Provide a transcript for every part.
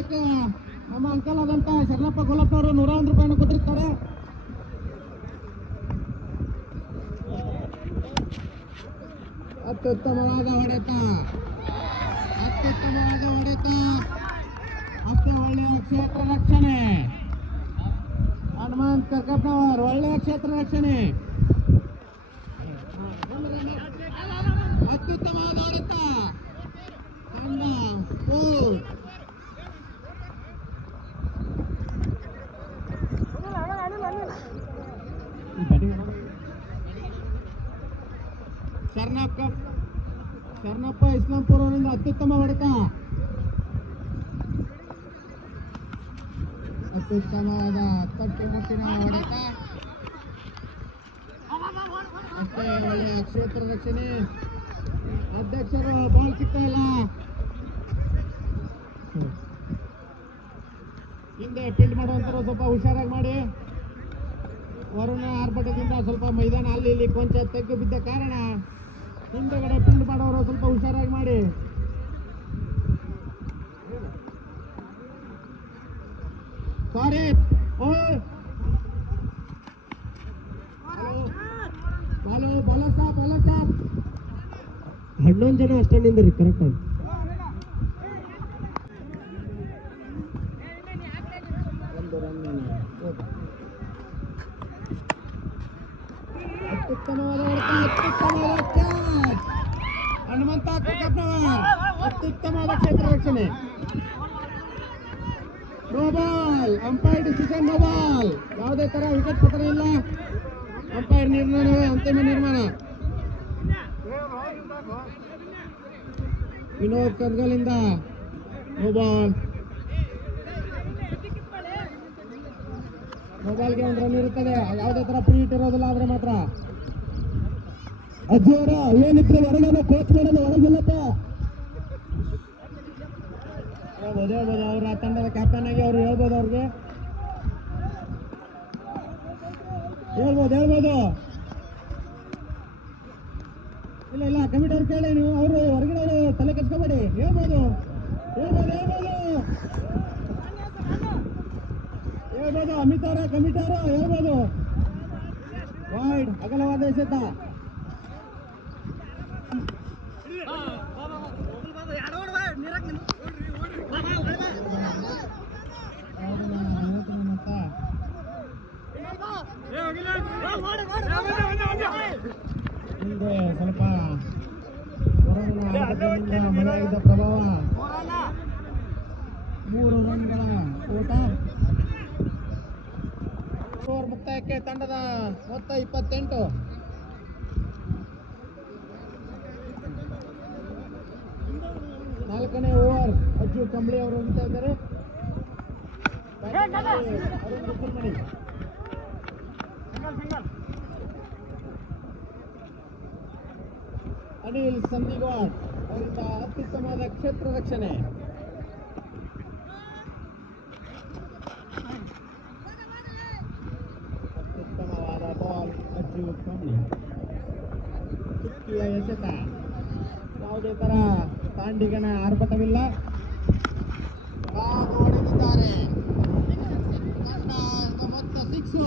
ಹೊಡೆತಕ್ಕೆ ನಮ್ಮ ಅಂಕಲ್ ಆದಂತ ಶರಣಪ್ಪ ಗೋಲಪ್ಪ ಅವರು ನೂರ ಒಂದು ರೂಪಾಯಿನ ಕೊಟ್ಟಿರ್ತಾರೆ. ಅತ್ಯುತ್ತಮವಾದ ಹೊಡೆತ. ಅತ್ಯುತ್ತಮವಾದ ಹೊಡೆತ. ಮತ್ತೆ ಒಳ್ಳೆಯ ಕ್ಷೇತ್ರ ರಕ್ಷಣೆ. ಹನುಮಂತ್ ಅವರು ಒಳ್ಳೆಯ ಕ್ಷೇತ್ರ ರಕ್ಷಣೆ. ಅತ್ಯುತ್ತಮವಾದ ಹೊಡೆತ. ತಂಡ ಶರಣಪ್ಪ ಶರಣಪ್ಪ ಇಸ್ಲಾಂಪುರ ಅವರಿಂದ ಅತ್ಯುತ್ತಮ ಹೊಡೆತ. ಅತ್ಯುತ್ತಮವಾದ ಹತ್ತಕ್ಕೆ ಮುಟ್ಟಿನ ಹೊಡೆತ. ಅಷ್ಟೇ ಒಳ್ಳೆಯ ಕ್ಷೇತ್ರ ರಕ್ಷಣೆ. ಅಧ್ಯಕ್ಷರು ಬಾಲ್ ಸಿಗ್ತಾ ಇಲ್ಲ. ಹಿಂದೆ ಫೀಲ್ಡ್ ಮಾಡುವಂತರು ಸ್ವಲ್ಪ ಹುಷಾರಾಗಿ ಮಾಡಿ. ವರುಣ ಆರ್ಭಟದಿಂದ ಸ್ವಲ್ಪ ಮೈದಾನ ಅಲ್ಲಿ ಇಲ್ಲಿ ಕೊಂಚ ತೆಗ್ಗು ಬಿದ್ದ ಕಾರಣ ಹಿಂದೆಗಡೆ ಪಿಂಡ್ ಮಾಡೋರು ಸ್ವಲ್ಪ ಹುಷಾರಾಗಿ ಮಾಡಿ. ಸಾರಿ ಹನ್ನೊಂದು ಜನ ಅಷ್ಟೇ ನಿಂದ್ರಿ ಕರೆಕ್ಟ್ ಆಗಿ ಒಂದು ರನ್ ಅತ್ಯುತ್ತಮವಾದ ಹೊಡೆತ ಅತ್ಯುತ್ತಮವಾದ ಕ್ಯಾಚ್ ಹನುಮಂತ ಕಕ್ಕಪ್ಪನವರ್ ಅತ್ಯುತ್ತಮವಾದ ಕ್ಷೇತ್ರ ರಕ್ಷಣೆ no ball umpire decision no ball ಯಾವುದೇ ತರ ವಿಕೆಟ್ ಪತನ ಇಲ್ಲ ಅಂಪೈರ್ ನಿರ್ಮಾಣವೇ ಅಂತಿಮ ನಿರ್ಮಾಣ ವಿನೋದ್ ಕದ್ಗಲಿಂದ ನೋ ಬಾಲ್ ಮೊಬೈಲ್ಗೆ ಒಂದು ರನ್ ಇರುತ್ತದೆ ಯಾವುದೇ ತರ ಪ್ರೀಟ್ ಇರೋದಿಲ್ಲ ಆದ್ರೆ ಮಾತ್ರ ಅಜ್ಜಿಯವರ ಏನಿದ್ರೆ ಹೊರಗಡೆ ಕೋಚ್ ಮಾಡೋದು ಹೊರಗಿಲ್ಲಪ್ಪ ಹೇಳ್ಬೋದು ಹೇಳ್ಬೋದು ಅವ್ರ ತಂಡದ ಕ್ಯಾಪ್ಟನ್ ಆಗಿ ಅವ್ರು ಹೇಳ್ಬೋದು ಅವ್ರಿಗೆ ಹೇಳ್ಬೋದು ಹೇಳ್ಬೋದು. ಇಲ್ಲ ಇಲ್ಲ ಅವ್ರು ಕೇಳಿ ನೀವು. ಅವರು ಹೊರಗಡೆ ತಲೆ ಕೆಡ್ಸ್ಕೊಬೇಡಿ. ಹೇಳ್ಬೋದು. ಹೇಳ್ಬೋದು ಹೇಳ್ಬೋದು. ಹೇಳ್ಬೋದು, ಅಮಿತ್ ಅವರ ಕಮಿಟಿ ಅವರು, ಹೇಳ್ಬೋದು. ವೈಡ್ ಅಗಲವಾದ ಎಸೆತ ಹಿಂದೆ ಸ್ವಲ್ಪ ಮಳೆಯಾದ ಪ್ರಭಾವ ಮೂರು ರನ್ಗಳ ಓಟ ಓವರ್ ಮುಕ್ತಾಯಕ್ಕೆ ತಂಡದ ಮೊತ್ತ ಇಪ್ಪತ್ತೆಂಟು ನಾಲ್ಕನೇ ಓವರ್ ಅಜ್ಜು ಕಂಬಳಿ ಅವರು ಅಂತ ಇದ್ದಾರೆ ಅರುಣ್ ಕುಕ್ಕುರ್ಮಣಿ. ಅನಿಲ್ ಸಂದಿಗಾಡ್ ಅವರಿಂದ ಅತ್ಯುತ್ತಮವಾದ ಕ್ಷೇತ್ರ ರಕ್ಷಣೆ ಅತ್ಯುತ್ತಮವಾದ ಬಾಲ್ ಅಜ್ಜು ಕಂಬಳಿ ಚುಕ್ಕಿಯ ಎಸೆತ ಯಾವುದೇ ತರ ತಾಂಡಿಗನ ಆರ್ಭಟವಿಲ್ಲ ಕಾಲು ಹೊಡೆದಿದ್ದಾರೆ ತಂಡದ ಮೊತ್ತ ಸಿಕ್ಸು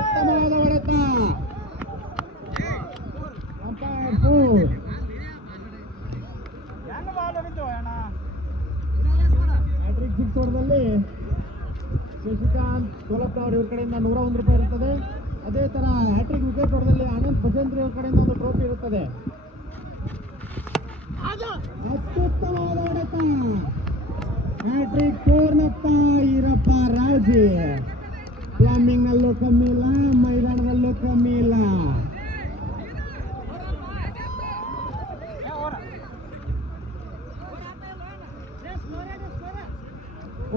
ಉತ್ತಮವಾದ ಹೊಡೆತ ಅಂಪೈರ್ ಫೋರ್ ಹ್ಯಾಟ್ರಿಕ್ ಸಿಕ್ಸ್ ಹೊಡೆದಲ್ಲಿ ಶಶಿಕಾಂತ್ ಸೋಲಪ್ಪ ಅವ್ರ ಇವ್ರ ಕಡೆಯಿಂದ ನೂರ ಒಂದು ರೂಪಾಯಿ ಇರುತ್ತದೆ. ಅದೇ ತರ ಹ್ಯಾಟ್ರಿಕ್ ವಿಕೆಟ್ ಹೊಡೆದಲ್ಲಿ ಆನಂದ್ ಭಜಂತ್ರಿ ಅವ್ರ ಕಡೆಯಿಂದ ಒಂದು ಟ್ರೋಫಿ ಇರುತ್ತದೆ. ಅತ್ಯುತ್ತಮವಾದ ಹೊಡೆತ ಹ್ಯಾಟ್ರಿಕ್ ಪೂರ್ಣಪ್ಪ ಈರಪ್ಪ ರಾಜಿ. ಪ್ಲಾಮಿಂಗ್ ನಲ್ಲೂ ಕಮ್ಮಿ ಇಲ್ಲ, ಮೈದಾನದಲ್ಲೂ ಕಮ್ಮಿ ಇಲ್ಲ.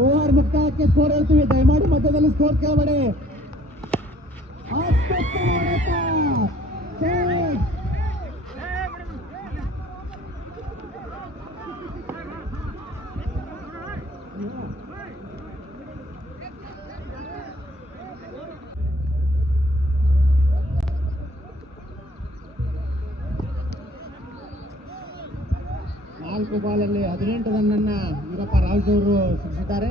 ಓವರ್ ಮುಕ್ತಾಯಕ್ಕೆ ಸ್ಕೋರ್ ಹೇಳ್ತೀವಿ. ದಯಮಾಡಿ ಮಧ್ಯದಲ್ಲಿ ಸ್ಕೋರ್ ಕೇಳಬೇಡಿ. ನಾಲ್ಕು ಬಾಲಲ್ಲಿ ಹದಿನೆಂಟು ರನ್ನನ್ನು ವೀರಪ್ಪ ರಾಜವರು ಸಿಕ್ಕಿದ್ದಾರೆ.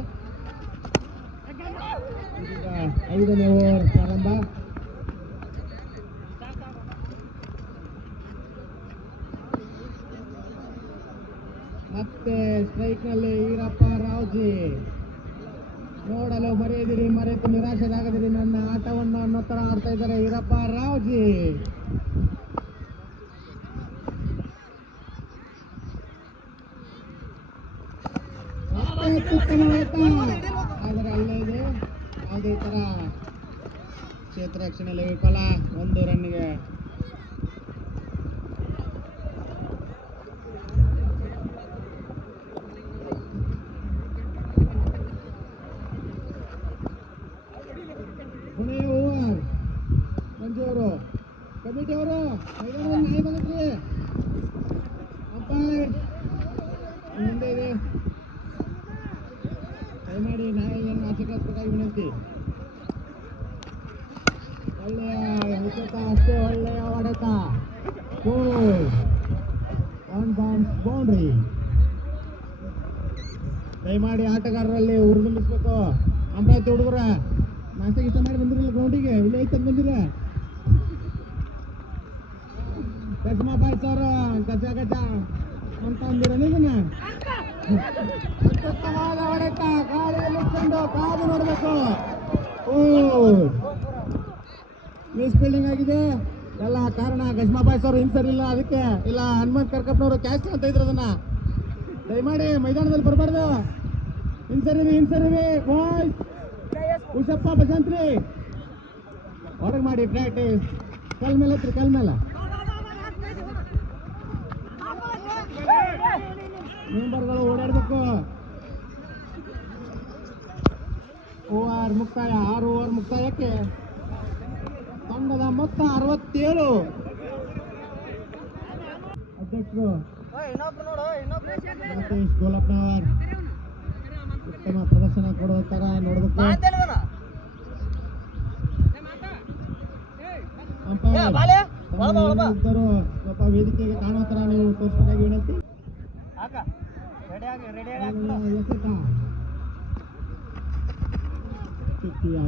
ಐದನೇ ಓವರ್ ಪ್ರಾರಂಭ. ಮರೆತು ನಿರಾಶರಾಗದಿರಿ ನನ್ನ ಆಟವನ್ನು ಅನ್ನೋ ತರ ಆಡ್ತಾ ಇದ್ದಾರೆ ವೀರಪ್ಪ ರಾವ್ಜಿ. ಆದರೆ ಅಲ್ಲೇ ಇದೆ, ಯಾವುದೇ ತರ ಕ್ಷೇತ್ರ ರಕ್ಷಣೆಯಲ್ಲಿ ವಿಫಲ, ಒಂದು ರನ್ನಿಗೆ ಕೊನೆಯ ಓವರ್ ಮಂಜು ಅವರು ಕಮಿಟಿ ಅವರು ಮೈದಾನದಲ್ಲಿ ನ್ಯಾಯ ಬಂದ್ರಿ ಅಂಪೈರ್ ಮುಂದೆ ಇದೆ ದಯಮಾಡಿ ನ್ಯಾಯವನ್ನು ಆಚರಿಸಬೇಕಾಗಿ ವಿನಂತಿ ಒಳ್ಳೆಯ ಹೊಸತ ಅಷ್ಟೇ, ಒಳ್ಳೆಯ ಹೊಡೆತ. ಆನ್ ಬೌನ್ಸ್ ಬೌಂಡ್ರಿ ದಯಮಾಡಿ ಆಟಗಾರರಲ್ಲಿ ಉರುಳಿಸ್ಬೇಕು ಅಮರಾವತಿ ಹುಡುಗರ ನಾಷ್ಟ ಇಷ್ಟ ಮಾಡಿ ಬಂದಿರಲ್ಲ ಗ್ರೌಂಡಿಗೆ ಇಲ್ಲೇ ಐತೆ ಬಂದಿರ ಕಸ್ಮಾ ಬಾಯ್ ಸರ್ ಗಜ ಗಜ. ಅಂತ ಅಂದಿರ ಇದನ್ನ ಅತ್ಯುತ್ತಮವಾದ ಹೊಡೆತ ಗಾಳಿಯಲ್ಲಿ ಇಟ್ಕೊಂಡು ಕಾದು ನೋಡಬೇಕು ಓ ಮಿಸ್ ಫೀಲ್ಡಿಂಗ್ ಆಗಿದೆ. ಎಲ್ಲ ಕಾರಣ ಗಜ್ಮಾಬಾಯ್ ಅವರು ಹಿಂಸರಿಲ್ಲ ಅದಕ್ಕೆ ಇಲ್ಲ ಹನುಮಂತ್ ಕರ್ಕಪ್ಪನವರು ಕ್ಯಾಚ್ ಅಂತ ಇದ್ರು ಅದನ್ನ. ದಯಮಾಡಿ ಮೈದಾನದಲ್ಲಿ ಬರಬಾರ್ದು. ಹಿಂಸರಿವಿ ಹಿಂಸರಿವಿ ಬಾಯ್ಸ್ ಉಷಪ್ಪ, ಭಜಂತ್ರಿ. ಹೊರಗೆ ಮಾಡಿ ಪ್ರಾಕ್ಟೀಸ್ ಕಲ್ ಮೇಲೆ ಹತ್ರಿ ಕಲ್ ಮೇಲೆ. ಮೆಂಬರ್ಗಳು ಓಡಾಡಬೇಕು. ಓವರ್ ಮುಕ್ತಾಯ ಆರು ಓವರ್ ಮುಕ್ತಾಯಕ್ಕೆ ತಂಡದ ಮೊತ್ತ ಅರವತ್ತೇಳು. ಅಧ್ಯಕ್ಷರು ಉತ್ತಮ ಪ್ರದರ್ಶನ ಕೊಡುವ ತರ ನೋಡಬೇಕು. ಇದ್ದರು ಸ್ವಲ್ಪ ವೇದಿಕೆಗೆ ಕಾಣೋ ತರ ನೀವು ತೋರಿಸಬೇಕಾಗಿ ವಿನಂತಿ. ಎಸೆತ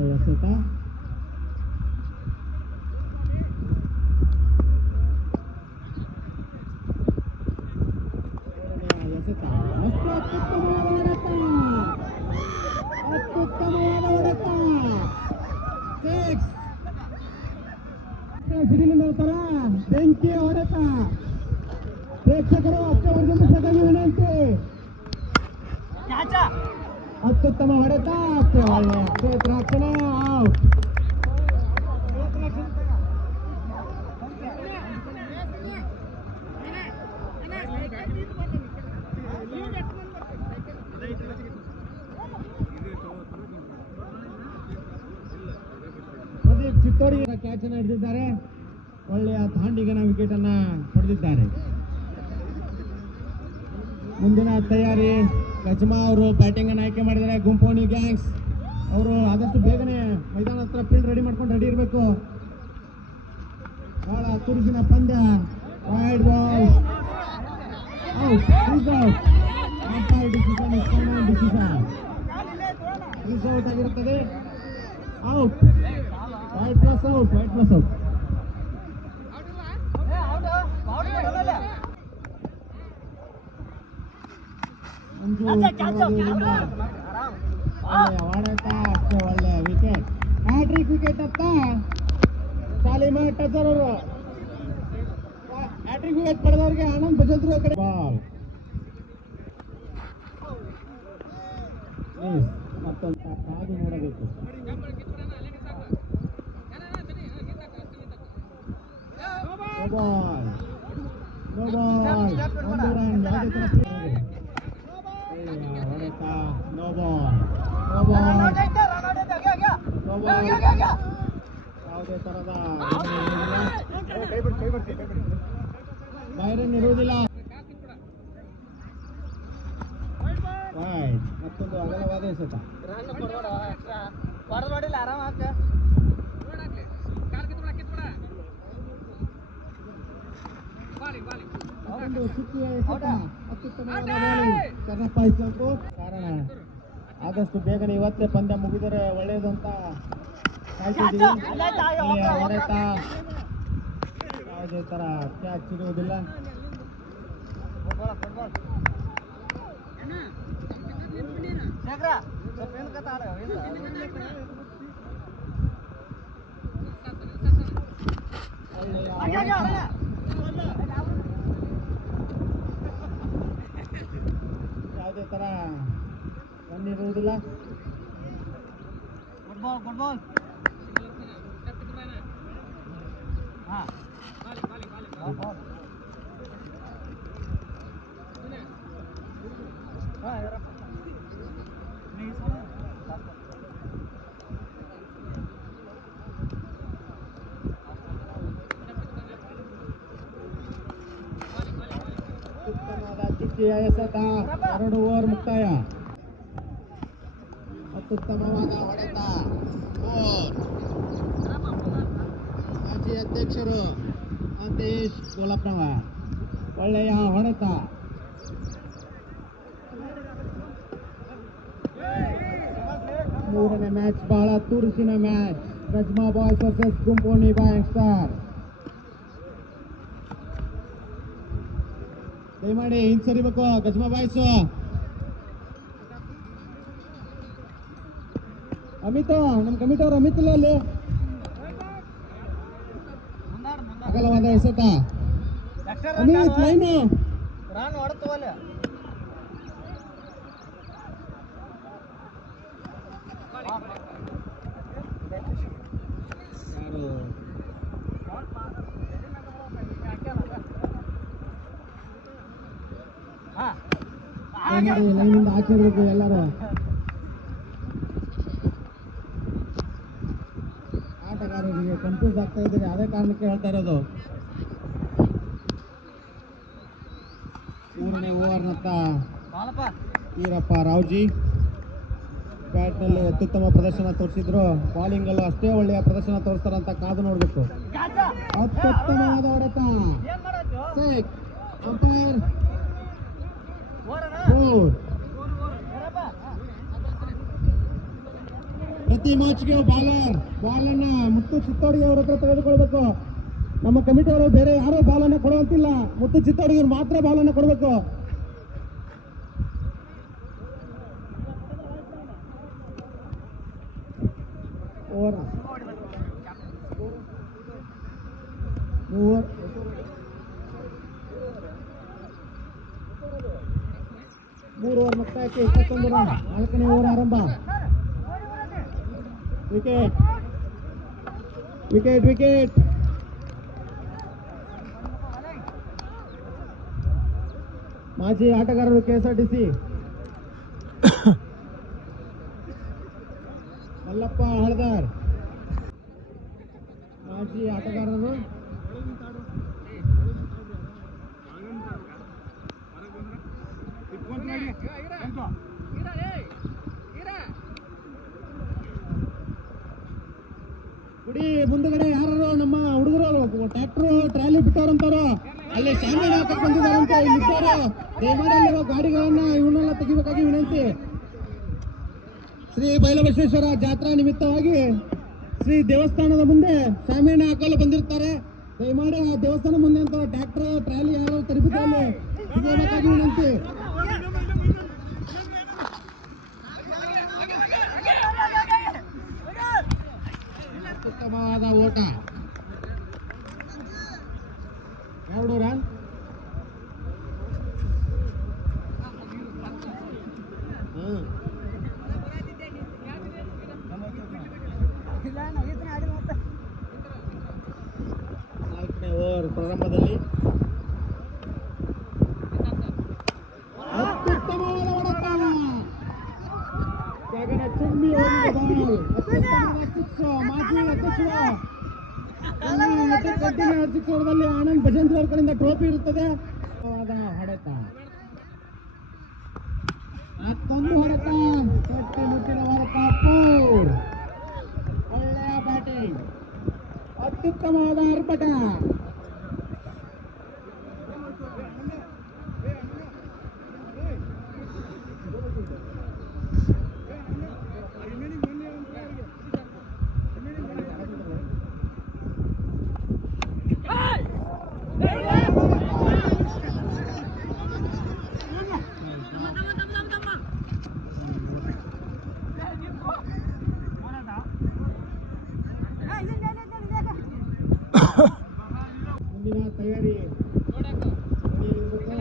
ಎರಡನೆಯ ಎಸೆತ ಅಷ್ಟು ಅತ್ಯುತ್ತಮವಾದ ಹೊಡೆತ ಅತ್ಯುತ್ತಮವಾದ ಹೊಡೆತ ಸಿಕ್ಸ್ ಸಿಡಿಲಿನ ತರ ಬೆಂಕಿಯ ಹೊಡೆತ ಪ್ರೇಕ್ಷಕರು ಅಷ್ಟೇ ವರ್ಗಮಿಸಬೇಕಾಗಿ ವಿನಂತಿ ಅತ್ಯುತ್ತಮ ಹೊಡೆತ. ಅಷ್ಟೇ ಒಳ್ಳೆಯ ಕ್ಷೇತ್ರ ರಕ್ಷಣೆ ಔಟ್ ಪ್ರದೀಪ್ ಚಿತ್ತೋಡಿ ಕ್ಯಾಚ್ ಅನ್ನು ಹಿಡಿದಿದ್ದಾರೆ. ಒಳ್ಳೆಯ ತಾಂಡಿಗನ ವಿಕೆಟ್ ಅನ್ನ ಹೊಡೆದಿದ್ದಾರೆ ಮುಂದಿನ ತಯಾರಿ. ಕಜ್ಮಾ ಅವರು ಬ್ಯಾಟಿಂಗ್ ಅನ್ನು ಆಯ್ಕೆ ಮಾಡಿದ್ದಾರೆ. ಗುಂಪೋಣಿ ಗ್ಯಾಂಗ್ಸ್ ಅವರು ಆದಷ್ಟು ಬೇಗನೆ ಮೈದಾನ ಹತ್ರ ಫೀಲ್ಡ್ ರೆಡಿ ಮಾಡ್ಕೊಂಡು ರೆಡಿ ಇರಬೇಕು. ಬಹಳ ತುರುಸಿನ ಪಂದ್ಯ. Wide ball out out decision out ಆಗಿರುತ್ತದೆ. Out wide plus out wide plus out ಹೊಡೆತ ಅಷ್ಟೇ ಒಳ್ಳೆಯ ವಿಕೆಟ್ ಹ್ಯಾಟ್ರಿಕ್ ವಿಕೆಟ್ ಅತ್ತ ಸಾಲಿಮಾ ಟಚರ್ ಅವರು ಹ್ಯಾಟ್ರಿಕ್ ವಿಕೆಟ್ ಪಡೆದವರಿಗೆ ಆನಂದ್ ಭಜಂತ್ರು ಕಡೆ ಬಾಲ್ ಮತ್ತೊಂದು ಕಾದು ನೋಡಬೇಕು No ball. No ball. ಒಂದು ರನ್ ಯಾವುದೇ ತರ play ಇದೆ. ಏ, ಹೊಡೆತ no ball no ball no ball ಯಾವುದೇ ತರದ ಬೈರನ್ ಇರುವುದಿಲ್ಲ ರೈಟ್ ಮತ್ತೊಂದು ಅಗಲವಾದ ಎಸೆತ ನೋಡಿಲ್ಲ ಆರಾಮ ಹಾಕ ಒಂದು ಚುಕ್ಕಿಯ ಎಸೆತ ಅತ್ಯುತ್ತಮವಾದ bowling. ಕರ್ಣಪ್ಪ ಇಸ್ಲಾಂಪುರ್ ಕಾರಣ ಆದಷ್ಟು ಬೇಗನೆ ಇವತ್ತೇ ಪಂದ್ಯ ಮುಗಿದರೆ ಒಳ್ಳೆಯದು ಅಂತ ಕಾಯ್ತಿದ್ದೀವಿ ಇಲ್ಲಿಯ ಹೊಡೆತ ಯಾವುದೇ ಥರ ಕ್ಯಾಚ್ ಇರುವುದಿಲ್ಲ. ಯಾವುದೇ ಫುಟ್ಬಾಲ್ ಶೇಖರ ಸ್ವಲ್ಪ ಏನು ಕಥ ಆಡ ಒಳ್ಳೆಯ ಹೊಡೆತ. ಯಾವುದೇ ತರ ರನ್ ಇರುವುದಿಲ್ಲ ಫುಟ್ಬಾಲ್ ಫುಟ್ಬಾಲ್ ಹಾಂ ಬಾಲ್ ಹಾಂ ಇರಪ್ಪ ನೀ ಸೋಲು ಅತ್ಯುತ್ತಮವಾದ ಚುಕ್ಕಿಯ ಎಸೆತ ಎರಡು ಓವರ್ ಮುಕ್ತಾಯ ಅತ್ಯುತ್ತಮವಾದ ಹೊಡೆತ ಫೋರ್ ಮಾಜಿ ಅಧ್ಯಕ್ಷರು ಸತೀಶ್ ಗೋಲಪ್ಪನವ ಒಳ್ಳೆಯ ಹೊಡೆತ. ಮೂರನೇ ಮ್ಯಾಚ್ ಬಹಳ ತುರುಸಿನ match Gajma boys versus Gumponi bank star ದಯಮಾಡಿ ಹಿಂಸರಿಬೇಕು ಗಜ್ಮಾ ಬಾಯ್ಸ್ ಅಮಿತ್ ನಮ್ಮ ಕಮಿಟಿ ಅವ್ರು ಅಮಿತ್ ಇಲ್ಲ ಅಲ್ಲಿ. ಅಗಲವಾದ ಎಸೆತ. Extra Amit line. ರನ್ ಹೊಡ್ತವಲ್ಲ ಲೈನಿಂದ ಆಚೆ ಎಲ್ಲರೂ. ಇದ್ದೀರಿ. ಅದೇ ಕಾರಣಕ್ಕೆ ಹೇಳ್ತಾ ಇರೋದು. ಮೂರನೇ ಓವರ್ನತ್ತ ನತ್ತ ಈರಪ್ಪ ರಾವ್ಜಿ ಬ್ಯಾಟ್ನಲ್ಲಿ ಅತ್ಯುತ್ತಮ ಪ್ರದರ್ಶನ ತೋರಿಸಿದ್ರು. ಬಾಲಿಂಗಲ್ಲೂ ಅಷ್ಟೇ ಒಳ್ಳೆಯ ಪ್ರದರ್ಶನ ತೋರಿಸ್ತಾರಂತ ಕಾದು ನೋಡಬೇಕು. ಅತ್ಯುತ್ತಮವಾದ ಹೊಡೆತ. ಅಂಪೈರ್ ಪ್ರತಿ ಮ್ಯಾಚ್ಗೆ ಬಾಲರ್ ಬಾಲನ್ನ ಮುತ್ತು ಚಿತ್ತೋಡಿಗೆ ಅವ್ರ ಹತ್ರ ತೆಗೆದುಕೊಳ್ಬೇಕು. ನಮ್ಮ ಕಮಿಟಿ ಅವರು ಬೇರೆ ಯಾರೋ ಬಾಲನ್ನ ಕೊಡುವಂತಿಲ್ಲ. ಮುತ್ತು ಚಿತ್ತೋಡಿಗೆ ಮಾತ್ರ ಬಾಲನ್ನ ಕೊಡಬೇಕು. వికెట్ వికెట్ వికెట్ మాజీ ఆటగారులు కేఎస్ఆర్టీసీ. మల్లప్ప హళదార్ మాజీ ఆటగారులు ಬಂದಿದಾರಂತ ಇಲ್ಲಿ ಇದ್ದಾರೆ ಗಾಡಿಗಳನ್ನ ಇವನ್ನೆಲ್ಲ ತೆಗಿಬೇಕಾಗಿ ವಿನಂತಿ. ಶ್ರೀ ಬೈಲಬಸವೇಶ್ವರ ಜಾತ್ರಾ ನಿಮಿತ್ತವಾಗಿ ಶ್ರೀ ದೇವಸ್ಥಾನದ ಮುಂದೆ ಶಾಮಿಯಾನ ಹಾಕಲು ಬಂದಿರ್ತಾರೆ. ದಯಮಾಡಿ ಆ ದೇವಸ್ಥಾನ ಮುಂದೆ ಅಂತ ಟ್ರ್ಯಾಕ್ಟರ್, ಟ್ರಾಲಿ ಯಾರು ತರಬೇಕಾಗಿ ತೆಗಿಬೇಕಾಗಿ ವಿನಂತಿ. ಉತ್ತಮವಾದ ಓಟ. ಎರಡು ರನ್ ಹ್ಮ್. ಇಲ್ಲ ನಾವು ಇದನ್ನ ಆಡಿಲ್ಲ ಮತ್ತೆ ನಾಲ್ಕನೇ ಓವರ್ ಪ್ರಾರಂಭದಲ್ಲಿ ಅತ್ಯುತ್ತಮವಾದ ಹೊಡೆತ ಗಗನ ಚುಮ್ಮಿ ಹೋಗಿದೆ ಬಾಲ್ ಅತ್ಯುತ್ತಮವಾದ ಸಿಕ್ಸ್ ಮಾಜಿ ಅಧ್ಯಕ್ಷರು ಅಧ್ಯಕ್ಷರದಲ್ಲಿ ಆನಂದ್ ಭಜೇಂದ್ರ ಅವ್ರ ಕಡೆಯಿಂದ ಟ್ರೋಫಿ ಇರುತ್ತದೆ. ಅದನ್ನ ಹೊಡೆತ ಮತ್ತೊಂದು ಹೊಡೆತ ತೊಟ್ಟಿ ಮುಟ್ಟಿನ ಹೊಡೆತ ಫೋರ್ ಒಳ್ಳೆಯ ಬ್ಯಾಟಿಂಗ್ ಅತ್ಯುತ್ತಮವಾದ ಅರ್ಪಟ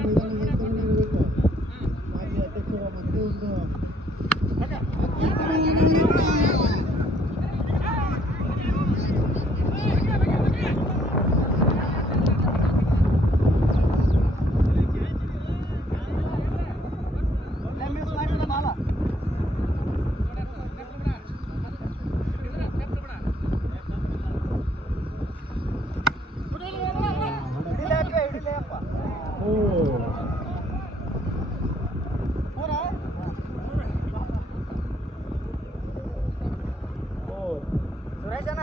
ಮೈದಾನದ ಇರಬೇಕು ಮಾಜಿ ಅಧ್ಯಕ್ಷರು ಮತ್ತೆ ಒಂದು ಮಿಸ್ ಮಾಡಿದ ಬಾಲ ಹಿಡಿಲೇ ಅಕ್ಕ, ಹಿಡಿಲೇ ಅಪ್ಪ. ಓ ಪೂರ? ಓ ಸುರೇಶಣ್ಣ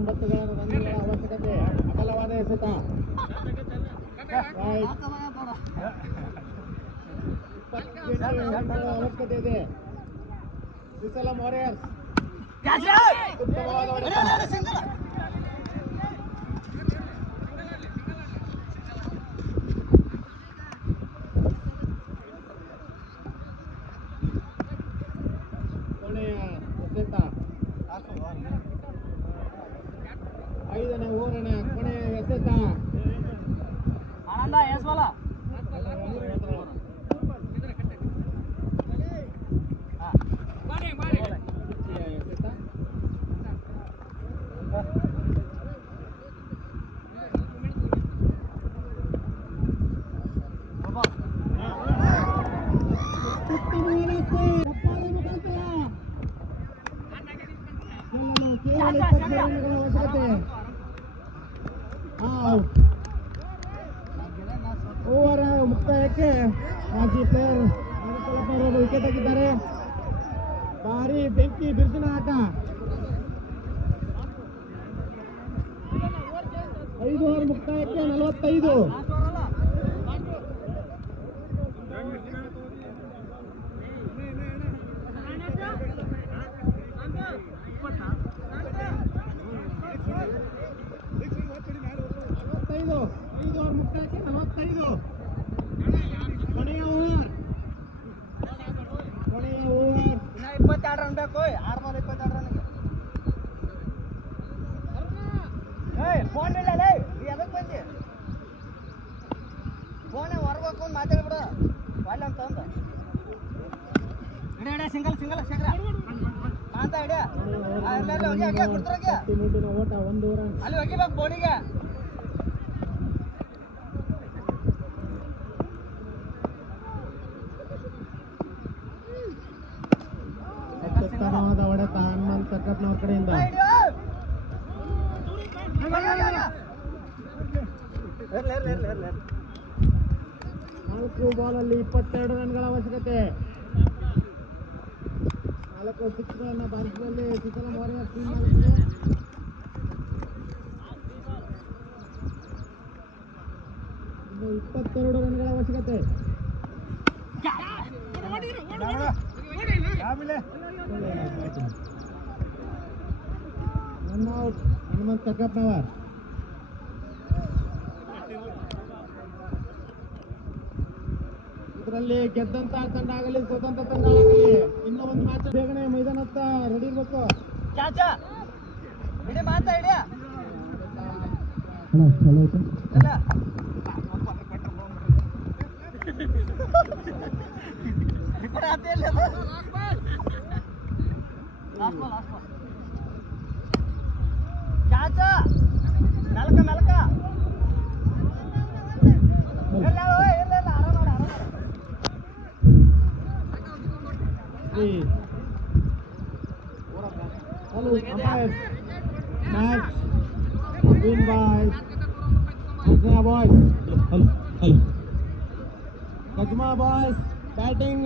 ಇಪ್ಪತ್ತೊಂಬತ್ತು ರನ್ಗಳ ಅವಶ್ಯಕತೆ ಅಗಲವಾದ ಎಸೆತ ಅವಶ್ಯಕತೆ ಇದೆ ವಿಸಲಂ ವಾರಿಯರ್ಸ್ ಉತ್ತಮವಾದ ಹೊಡೆತ ಕೊನೆಯ ಎಸೆತ ಐದನೇ ಓವರಿನ ಕೊನೆಯ ಎಸೆತ ಆನಂದ ಎಸ್ವಲ್ಲ ಕಿಚ್ಚಿಯ ಎಸೆತ ಉತ್ತಮವಾದ ಸ್ಕೋರ್. ತಪ್ಪಾದ ಮುಖಾಂತರ. ಗೆಲ್ಲಲು ಕೇವಲ ಇಪ್ಪತ್ತು ರನ್ಗಳ ಅವಶ್ಯಕತೆ ಔಟ್. ಓವರ್ ಮುಕ್ತಾಯಕ್ಕೆ ಮಾಜಿ ಪ್ಲೇಯರ್ ಅವರು ವಿಕೆಟ್ ಹಾಕಿದ್ದಾರೆ ಬೆಂಕಿ ಬಿರುಸಿನ ಆಟ ಐದು ಓವರ್ ಮುಕ್ತಾಯಕ್ಕೆ ನಲವತ್ತೈದು ಕೊನೆಯ ಓವರ್ ಕೊನೆಯ ಓವರ್ ಇನ್ನ ಇಪ್ಪತ್ತೆರಡು ರನ್ ಬೇಕು ಆರು ಬಾಲ್ ಇಪ್ಪತ್ತೆರಡು ರನ್ಗೆ ಏಯ್ ಫೋನ್ ಇಲ್ಲ ಎದಕ್ಕೆ ಬಂದಿ ಹಾಕೊಂಡು ಮಾತಾಡ್ಬಿಡು ಒಳ್ಳೆ ಅಂತ ಅಂದ ಹಿಡಿ ಹಿಡಿ ಸಿಂಗಲ್ ಸಿಂಗಲ್, ಶೇಖರ. ಅಂತ ಹಿಡಿಯ? ಅಲ್ಲಿ ಹೋಗಿ ಹೋಗಿ ಕೊಡ್ತಾರ ಅಲ್ಲಿ ಹೋಗಿಬೇಕು ಬೋನಿಗೆ ಅತ್ಯುತ್ತಮವಾದ ಹೊಡೆತ ಹನುಮಂತ್ ಕಟ್ಟಪ್ನವ್ರ ಕಡೆಯಿಂದ ಇರ್ಲಿ ಇರ್ಲಿ ಇರ್ಲಿ ಇರ್ಲಿ ನಾಲ್ಕು ಬಾಲಲ್ಲಿ ಇಪ್ಪತ್ತೆರಡು ರನ್ಗಳ ಅವಶ್ಯಕತೆ ನಾಲ್ಕು ಸಿಕ್ಸ್ಗಳನ್ನ ಬಾರಿಸಿದಲ್ಲಿ ಸುತ್ತಲ ವಾರಿಯರ್ಸ್ ಟೀಮ್ ಇನ್ನು ಇಪ್ಪತ್ತೆರಡು ರನ್ಗಳ ಅವಶ್ಯಕತೆ. ಹನುಮಂತ ಕಕ್ಕಪ್ಪನವರ್ ಇದರಲ್ಲಿ ಗೆದ್ದಂತ ತಂಡ ಆಗಲಿ, ಸ್ವತಂತ್ರ ತಂಡ ಆಗಲಿ, ಇನ್ನೂ ಒಂದು ಮ್ಯಾಚ್ ಬೇಗನೆ ಮೈದಾನತ್ತ ರೆಡಿ ಇರ್ಬೇಕು. ಚಾಚಾ ಇಡಿ ಮಾತಾ ಹಿಡಿಯ ಚಲೋ ಐತೆ. ಇಲ್ಲ ಈ ಕಡೆ ಆತ ಎಲ್ಲಿ ಅದು? Last ball, last ball. Chacha ಮೆಲ್ಕ ಮೆಲ್ಕ. umpire. Match win by Kajma boys. Hello, hello. Kajma boys batting.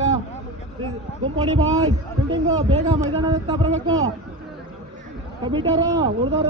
Kummadi boys fielding ಬೇಗ ಮೈದಾನದತ್ತ ಬರಬೇಕು ಕಮಿಟರು ಉಳಿದವರು